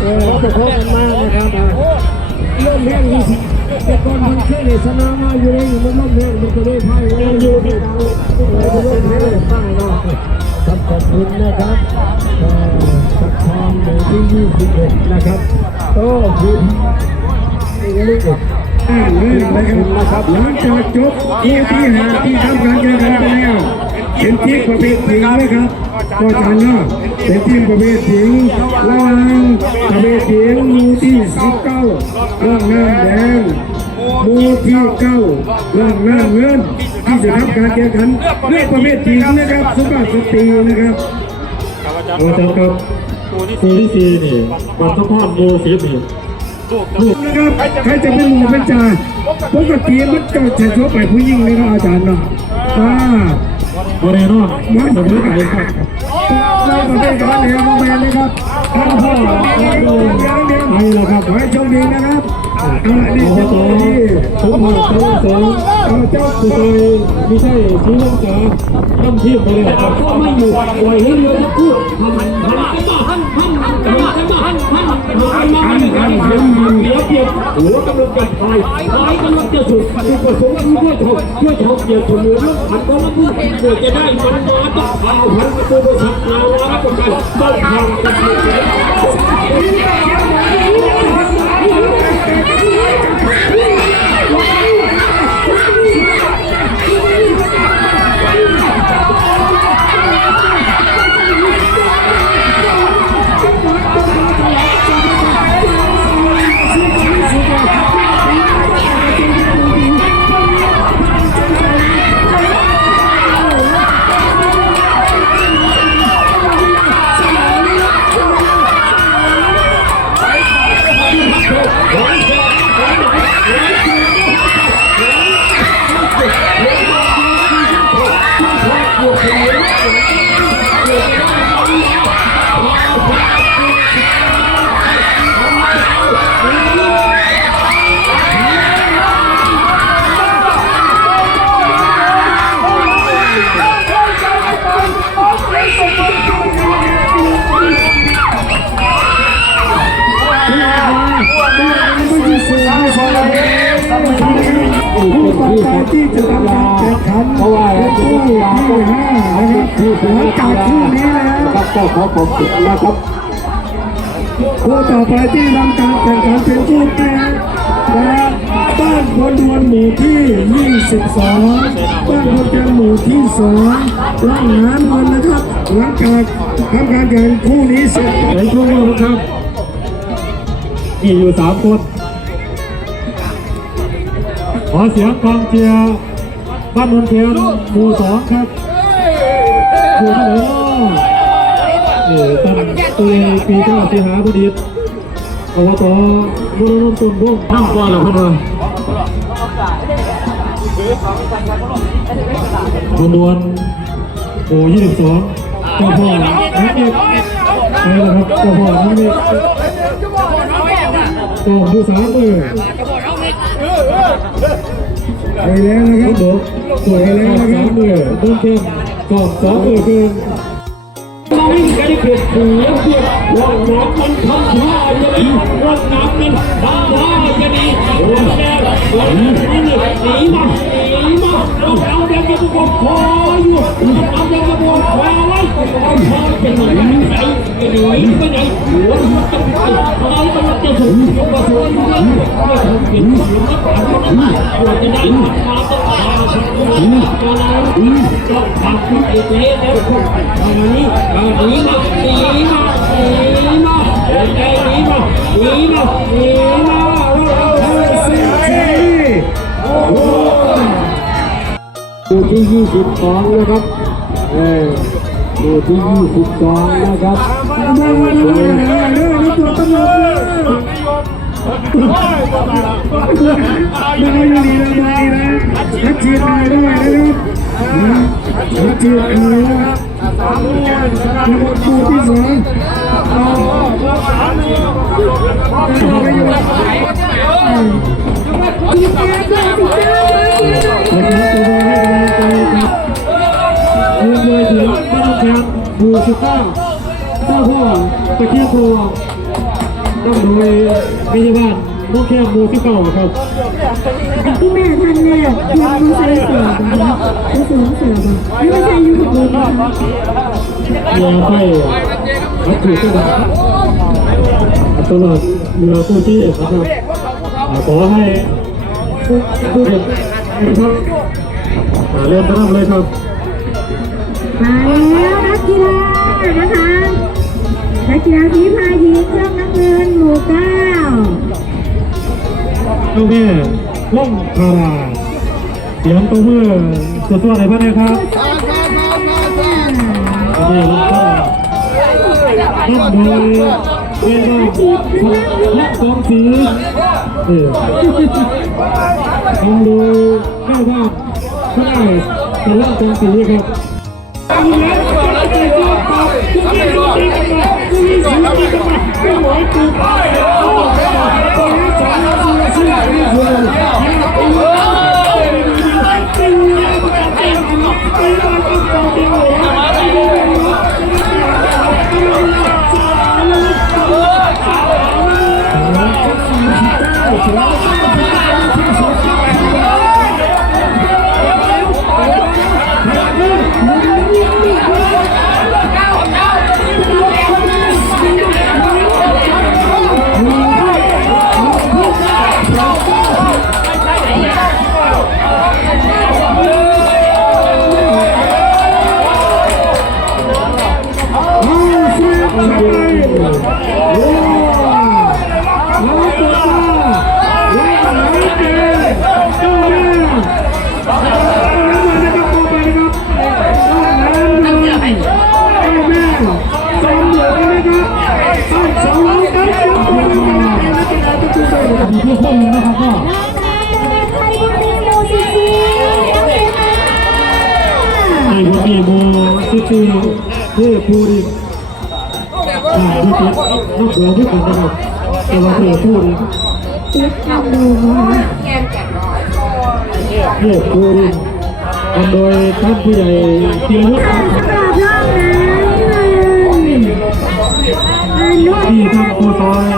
โอ้ขอบคุณมากนะครับเลื่อนเลี้งดีแต่ก่อนมันแค่สนามาอยู่เองมันล่มเรงมันก็เลยไพ่ไว้อยู่ที่ดาวเลยก็เลยไพ่เลยป้ายนะครับขอบคุณนะครับสักทองเดือนะครับโอ้คุณนี่นะครับหลังจากจบเที่ที่หาที่ทำการแข่งขันไปแล้ว เป็นทีมประเภทหญิงนะครับก็จานเนาะเป็นทีมประเภทหญิงระหว่างประเภทหญิงหมู่ที่สิบเก้าเรื่องน้ำแดงหมู่ที่เก้าเรื่องน้ำเงินที่จะทำการแข่งขันเรื่องประเภทหญิงนะครับสุภาพสตรีนะครับโอ้ครับครับตัวที่สี่นี่บัตรทพอดโมสีบีลูกนะครับใครจะเป็นหมู่เป็นจ่าปกติมันจะจะชกไปผู้หญิงเลยครับอาจารย์เนาะอ่า บริโรจน์ม้วนผมรู้ไหครับเราประเทศกันเหนืมาแมนเลยครับท่านพ่อดูนี่แหละครับขอให้โชคดีนะครับนี่คือตัวที่ผมหอกตัวเสริเจ้าตัวไม่ใช่ชี้นลงเสือมต้องที่ไปเลยครับก็ไม่อยู่ปล่ให้เรือทั้งคู่ทำมันทำ มาอีกอันหนึ่งหมื่นเหรียญเดียวหัวกำลังจะตายท้ายกำลังจะสุดดูกระสุนช่วยชมช่วยชมเกี่ยวกับเรือลูกพันก็เพื่อเพื่อจะได้มันมาต้องข่าวพันประตูบริษัทนาวารับประกันต้องข่าวกันเลย ผู้ต่อไปที่จะทำการแข่งขันเพราะว่าคู่ที่ห้านะครับหลังจากคู่นี้แล้วครับก็ขอขอบคุณนะครับคู่ต่อไปที่ทำการแข่งขันเป็นคู่แรกและบ้านคนดวนหมู่ที่ 22 บ้านคนจันหมู่ที่2ร่องน้ำเงินนะครับหลังจากทำการแข่งคู่นี้เสร็จในช่วงนี้นะครับมีอยู่สามคน อเสียงกองเชียร์บ้านนนเทียนหมู่สองครับอยู่ที่ไหนเนาะตั้งตัวปีเก้าสิงหาพอดีอบตบุรนตุนรุ่งห้ามกว่าแล้วเพื่อนบนดวนโอ้ยี่สิบสองเจ้าพ่อนักเอกนี่แหละครับเจ้าพ่อนักเอกโอ้ดูสามมือ ไปแล้วนะครับบผมสวยแล้วนะครับสามมือต้นเข้มกอบสองมือคืนมองไม่ได้เกิดเสียเสียว่าน้ำมันทำท่าจะดีว่าน้ำมันทำท่าจะดีโอ้แรกวันนี้หนีมาหนีมา เอาเอาเด็กมาบุกคออยู่เอาเด็กมาบุกคอไว้เอาพอจะหนีไปไหนจะหนีไปไหนหัวมันจะไปอะไรมันจะสูงกมาสูงเลยไม่ทำเป็นหัวมันผ่านก็ได้หัวจะได้มาต้องมาถึงตัวต้องทำให้เจ๊แล้วเอามานี่เอาหนีมาหนีมาหนีมาโอเคหนีมาหนีมาหนีมา ตัวที่ 22 นะครับเออตัวที่ 22 นะครับดูดูตัวตำรวจเลยได้ดีได้นะนักจีนได้ด้วยนะครับนักจีนเลยนะครับดูที่นองเอาตัอยู่ไหน สิบเก้าเจ้าพ่อตะเคียนทองตั้งโดยพยาบาลน้องแคมหมู่สิบเก้าครับที่แม่ท่านเนี่ยยังไม่ใส่เสือนะไม่สวมเสือนะไม่ใช่ยูทูบนะยาไฟวัตถุก็ได้ตลอดเรือตู้ที่นะครับขอให้ผู้ผู้เห็นนะครับเริ่มต้นเลยครับมาแล้วนักกีฬา นะคะนักกีฬาฝีพายิงเครื่องน้ำเงินหมู่เก้าลูกแม่ล่องคาราเสียงตัวเมื่อสุดๆในพระนะครับนี่ล่องคารานั่งดยเป็นน้องและสองสีเออนั่งโดยแม่บ้านข้านแต่ละสองสีครับ Thank you. มีที่ห้องนะครับก็ไทยบุรีหมู่สิบสี่เอาเลยค่ะในวันนี้โมซิตี้เทพภูริอ่าที่ติดนอกเหนือที่กันนะครับแต่ว่าเทพภูริติ๊กทำดูนะเทพภูริทำโดยท่านผู้ใหญ่ทีมวุฒิสำหรับน้องนั้นเลยอนุที่ท่านผู้ซอย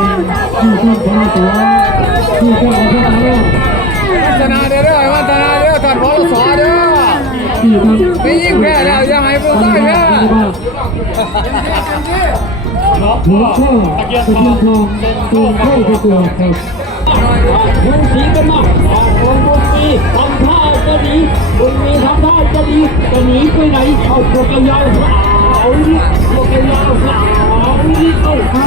ที่ท่านพระส งฆ์ที่ท่านพระสงฆ์ชนะเด้อวันชนะเด้อท่านพอสอเด้อที่ท่านไม่ยิ่งแพ้แล้วย่าให้ผู้ท่านใต้พระแพ้หัวข้อตะเกียบทองส่งเข้าประกวดครับดูสีกันมาออกคนบุญมีทำท่าจะหนีบุญมีทำท่าจะหนีจะหนีไปไหนเอาพวกยาวๆเอาดิพวกยาวๆเอาดิเอาหา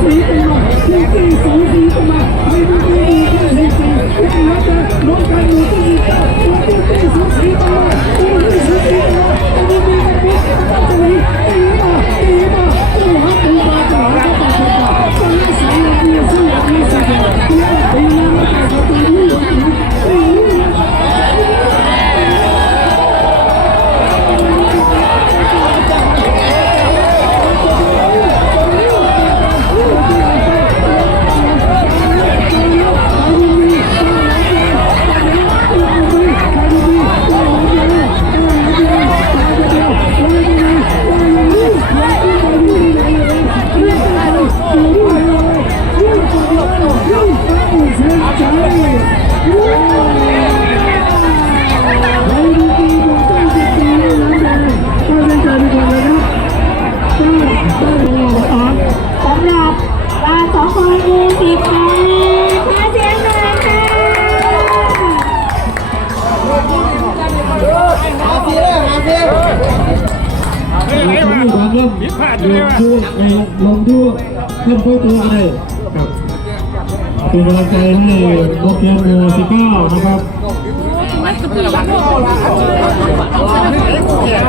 สีกันมาสีสีสองสีกันมาไม่ดูไม่ดีแค่สีสีไม่เป็นไรจ้ะน้องกันหนูก็มีเจ้าตัวที่เป็นสองสีกันมาสีสีสีกันมาตีตีกันมาตัวนี้ตีมาตีมาตัวหักตัวมาตัวหักตัวมาตัวนี้สองนี้สองนี้สองนี้ตีมาตีมาตัวนี้ตี ความเริ่มลงดูในลงดูเพิ่มเพิ่มตัวอะไรครับเป็นกำลังใจให้โนเกียโมสิบเก้านะครับ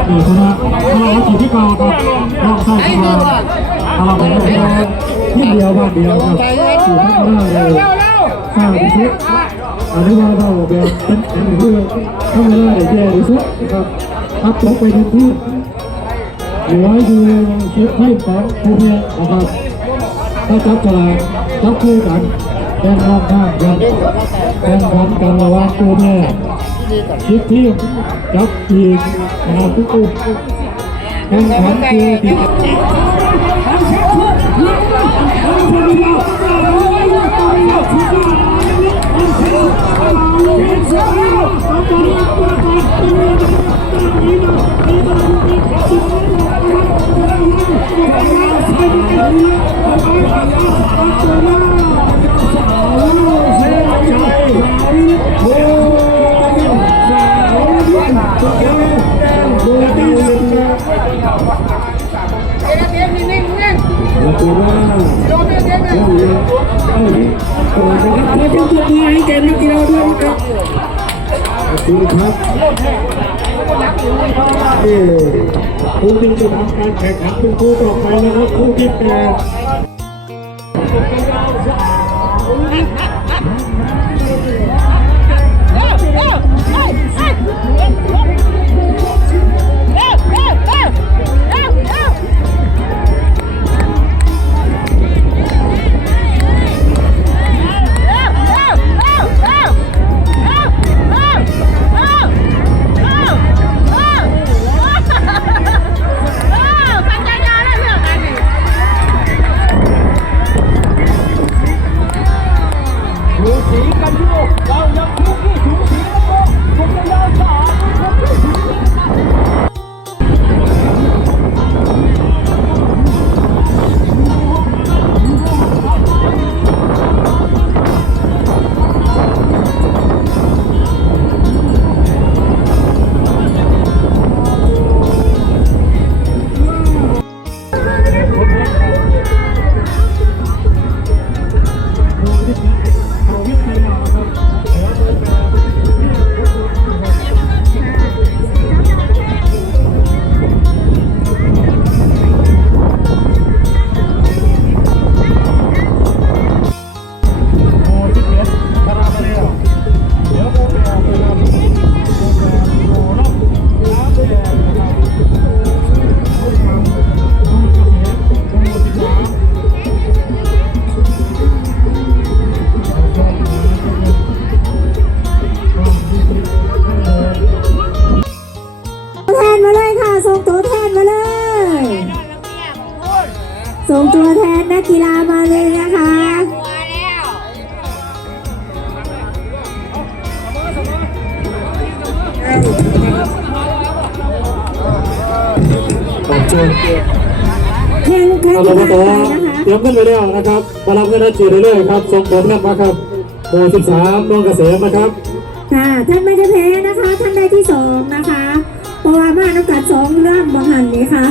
นี่คณะคณะรักที่ก้าครับรอบใต้คณะคณะของเราที่เดียวบ้านเดียวครับอยู่ทั้งหน้าเลยข้าวที่สุดอันนี้ว่าเราแบบเป็นอันนี้คือทำอะไรแย่ที่สุดนะครับทับตกไปทันทีเหลืออยู่เซฟให้ของผู้เมียนะครับถ้าจับฉลากจับคู่กันแข่งรอบข้างกันแข่งขันกันระหว่างตัวแม่ชิปทีมจับอีกนะครับทุกคนแข่งขันคือติดตัวว่าต้องเลี้ยงเอาดิขอนะครับขอเป็นตัวมือให้แก่นักกีฬาด้ ขอบคุณครับ เอ่อผู้ที่จะทำการแข่งขันเป็นคู่ต่อไปนะครับคู่ที่แปด ต่อนะคะเตรียมขึ้นไปแล้วนะครับมารับเงินอาชีพเรื่อยๆครับส่งผลกันมาครับหมู่13น้องเกษมนะครับค่ะท่านไม่ได้แพ้นะคะ ท่านได้ที่สองนะคะเพราะว่ามาน้ำกัดสองเรื่องบางหันนี้ค่ะ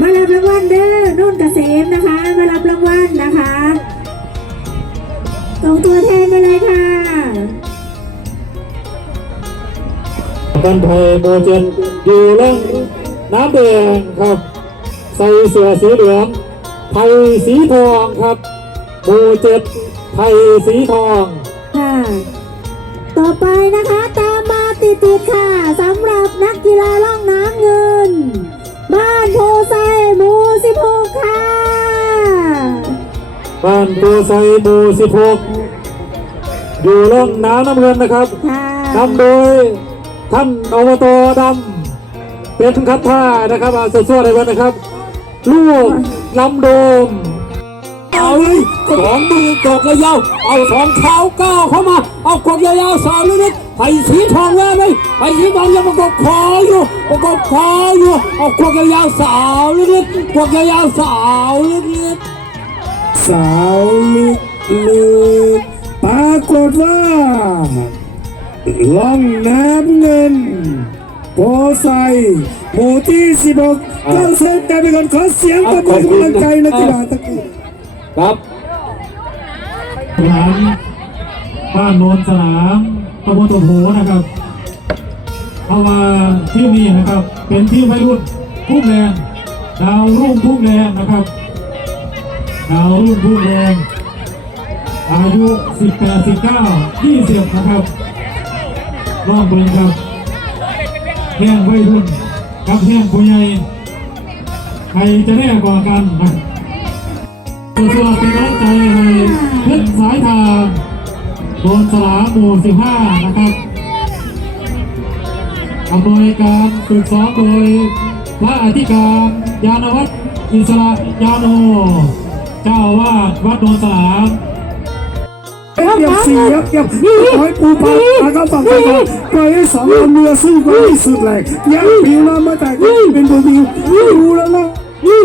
มารับรางวัลเด้อนุ่นเกษมนะคะ มารับรางวัลนะคะส่งตัวแทนมาเลยค่ะกันไทยโมเจนอยู่ล่องน้ำแดงครับ ใส่เสื้อสีเหลืองไทยสีทองครับโมเจ็ดไทยสีทอง ค่ะ ต่อไปนะคะตามมาติดๆค่ะสำหรับนักกีฬาล่องน้ำเงิน บ้านโพไซหมู่16ค่ะบ้านตัวไซหมู่16อยู่ล่องน้ำน้ำเงินนะครับค่ะนำโดยท่านอบตดำเป็นคัดท่านะครับอาสวดๆในวันนะครับ ลูกลำโดมเอาเลยสองมือกระยาวเอาสองเท้าก้าวเข้ามา เอากดยาวๆสาวนิดๆไผ่สีทองแว่ไหมไผ่สีทองยังประกบคออยู่ประกบคออยู่เอากดยาวๆสาวนิดๆกดยาวๆสาวนิดๆสาวลึกลึกปรากฏว่าล่องน้ำเงินโพไซ หมู่ที่16เข้าเส้นได้ไปก่อนขอเสียงปรบมือกำลังใจนักกีฬาตะกี้ครับหลังบ้านโนนสนามตำบลตัวโหนะครับเพราะว่าทีมนี้นะครับ เป็นทีมวัยรุ่นพุ่งแรงดาวรุ่งพุ่งแรงนะครับดาวรุ่งพุ่งแรงอายุ 18 19 20 นะครับลองเบิ่งครับแห้งไว้รุ่น กับแห้งผู้ใหญ่ใครจะได้ก่อกันนะส่วนเป็นกำลังใจให้เพชรสายทางโดนสลาหมู่15 นะครับอำนวยการฝึกซ้อมโดยพระอธิการยานวัฒน์อิสระยานโน เจ้าวาสวัดโนนสลาม เก็บเสียวเก็บร้อยปูปลาแล้วก็ฝั่งกันปล่อยให้สองคนเรือสู้กันที่สุดแรงยังปีมามาแต่เป็นตัวดีรู้แล้วนะ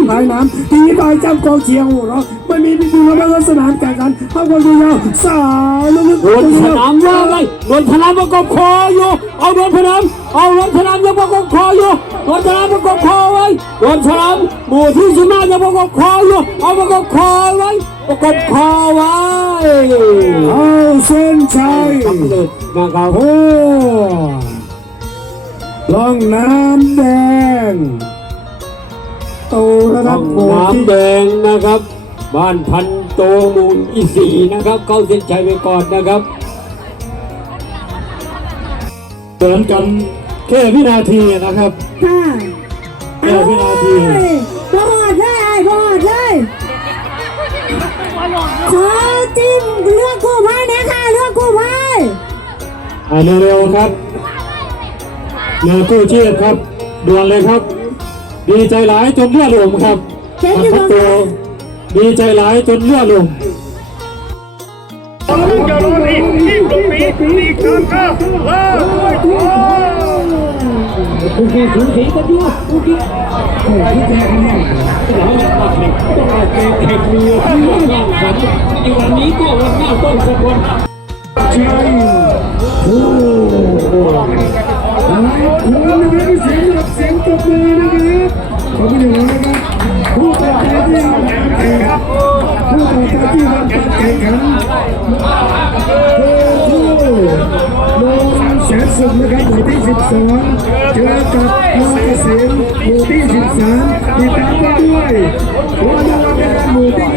ลายน้ำตีตายจำกองเชียงหัวเราะ ไม่มีพิธีแล้วก็สนามแข่งกันเอาคนเดียวสาวลึกโดนสนามว่าไงโดนสนามประกบคออยู่ เอาโดนสนามเอาโดนสนามยังประกบคออยู่โดนสนามประกบคอไว้โดนสนามหมู่ที่สิบห้ายังประกบคออยู่เอาประกบคอไว้ประกบคอไว้เอาเส้นชัยสำเร็จนะครับโอ้ล่องน้ำแดงโตระดัต้บองโบที่น้ำแดงนะครับ บ้านพันโตมูลอีสีนะครับ เข้าเส้นชัยไปก่อนนะครับเดินกันแค่วินาทีนะครับค่ะแค่วินาทีบอดเลยบอดเลยขอจิ้มเลือกกู้ภัยนะคะเลือกกู้ภัยอ่าเร็วๆครับเรือกู้ชีพครับด่วนเลยครับ ดีใจหลายจนเลือดหลงครับเจ็บพัอยู่นตรงโตนั้น ดีใจหลายจนเลือดหลงโอเคสูสีกันอยู่โอเคโอ้ยแข่งเนี่ยแล้วมาแข่งต้องมาแข่งแข่งเรือที่ว่างานฝันในวันนี้ก็วันหน้าต้องสะพนชัยโอ้โหลายคนนะครับเสียงแบบเสียงตบมือนะครับขอบคุณอย่างนะครับ ขันโอ้โหโลแสนสุขนะครับหมู่ที่ 12 เจอกับโลเกษมหมู่ที่ 13 ติดตามกันด้วยหัวเรือนะครับหมู่ที่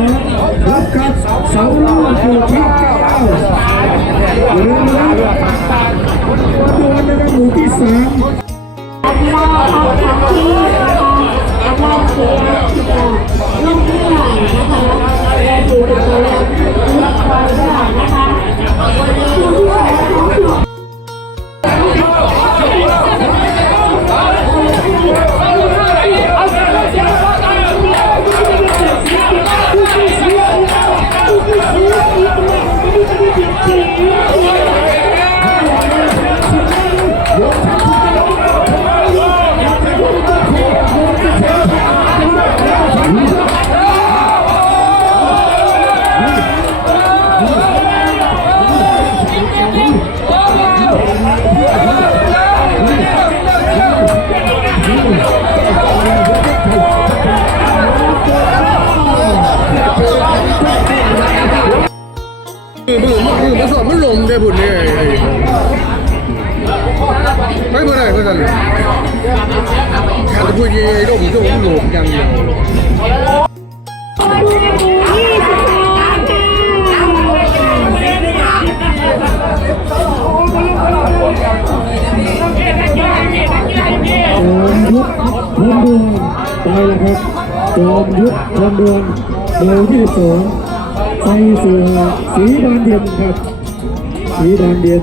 22 รับกับเสาลูกหมู่ที่9เรื่อนะครับตัวนะครับหมู่ที่ 3 มือ ได้บุญเนี่ยไอ้ไม่เมื่อไรเมื่อไรการจะพูดยังไงลมก็มันลมอย่างเดียวจอมยุทธพลดวงไปแล้วครับจอมยุทธพลดวงเบอร์ที่สองใส่เสื้อสีบานเย็นครับ สีบานเย็น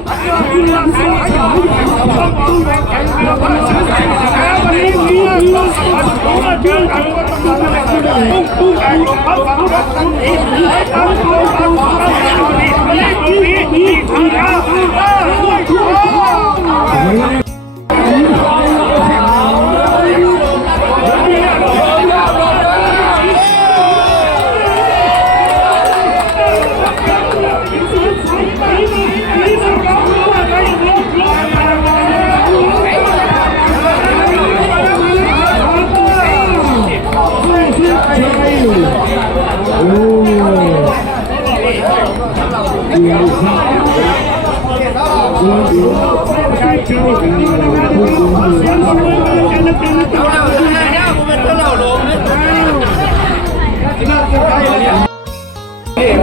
Oh,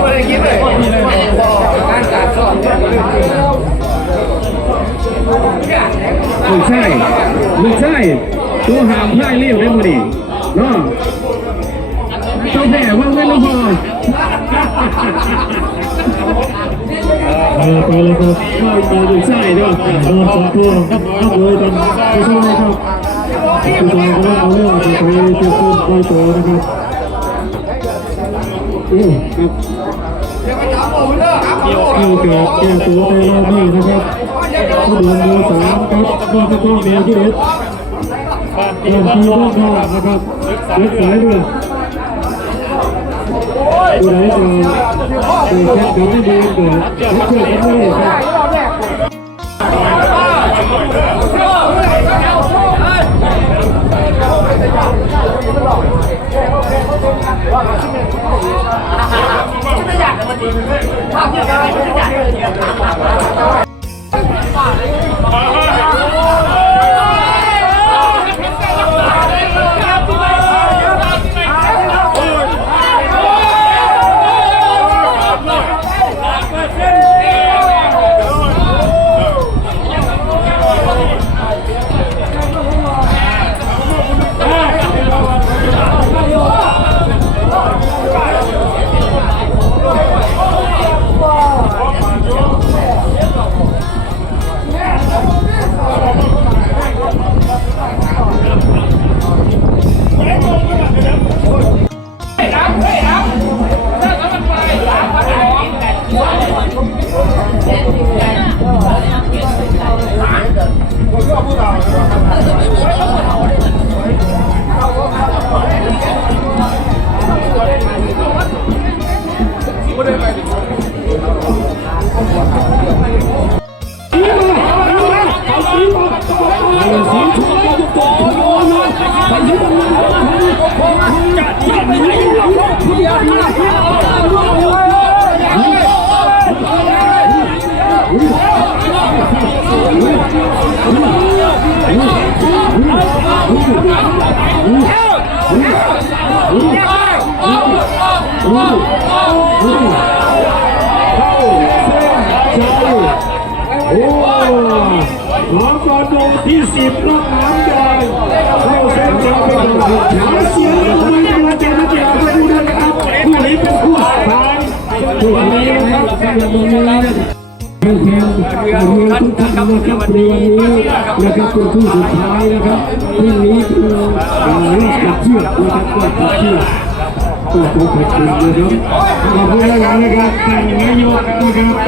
ก็เหมือนกันเไม่ใช่ไม่ใช่ตัวหามพ่ายเรียบได้พอดีเนาะเจ้าแผ่ว่าไม่รู้พอเออไปเลยครับเข้าตาอยู่ใช่ด้วยโดนสองตัวครับเลยเป็นผู้ชายครับผู้ชายก็เอาเรื่องไปเจ็บตัวไปตัวนะครับอืมครับ นี่เกิดแก้ตัวไปรอบนี้นะครับผู้ดูมือสามครับนี่ก็ต้องเมียที่เด็ดเริ่มตีบ้างค่ะนะครับเล็กสายด้วยผู้ใดจะเกิดแข่งขันไม่ดีเกิดรับเชื่อกันไม่ได้ครับ ภาพเดียวกันเลยทุกอย่างเลย โอ้น้องกอดูที่สิบร่องน้ำแดงเข้าเส้นชัยไปก่อนหาเสียงเลยไม่กระเจิงกระเจิงไปดูด้วยนะครับคู่นี้เป็นคู่สุดท้ายคู่นี้นะครับสำหรับวันนี้ แข่งเรือทุกท่านนะครับในวันนี้นะครับเป็นคู่สุดท้ายนะครับพรุ่งนี้คือการรอบตัดเชือกนะครับรอบตัดเชือกตัวตัวแข่งนะครับขอบคุณนะครับท่งนายกนะครับ